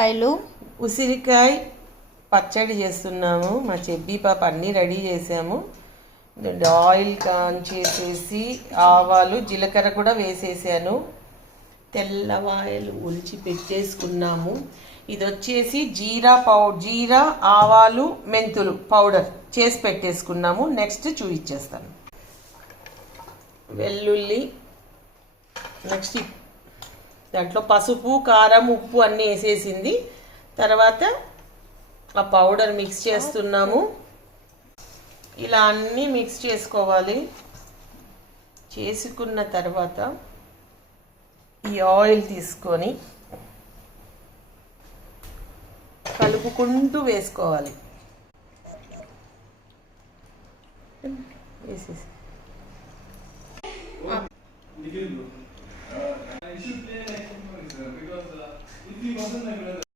కాయలు ఉసిరికాయ పచ్చడి చేస్తున్నాము. మా చెబ్బి పాప అన్నీ రెడీ చేసాము. ఆయిల్ కాంచేసేసి ఆవాలు జీలకర్ర కూడా వేసేసాను. తెల్లవాయలు ఒలిచి పెట్టేసుకున్నాము. ఇది వచ్చేసి జీరా ఆవాలు మెంతులు పౌడర్ చేసి పెట్టేసుకున్నాము. నెక్స్ట్ చూపించేస్తాను. వెల్లుల్లి, నెక్స్ట్ దాంట్లో పసుపు కారం ఉప్పు అన్నీ వేసేసింది. తర్వాత ఆ పౌడర్ మిక్స్ చేస్తున్నాము. ఇలా అన్నీ మిక్స్ చేసుకోవాలి. చేసుకున్న తర్వాత ఈ ఆయిల్ తీసుకొని కలుపుకుంటూ వేసుకోవాలి. వేసేసి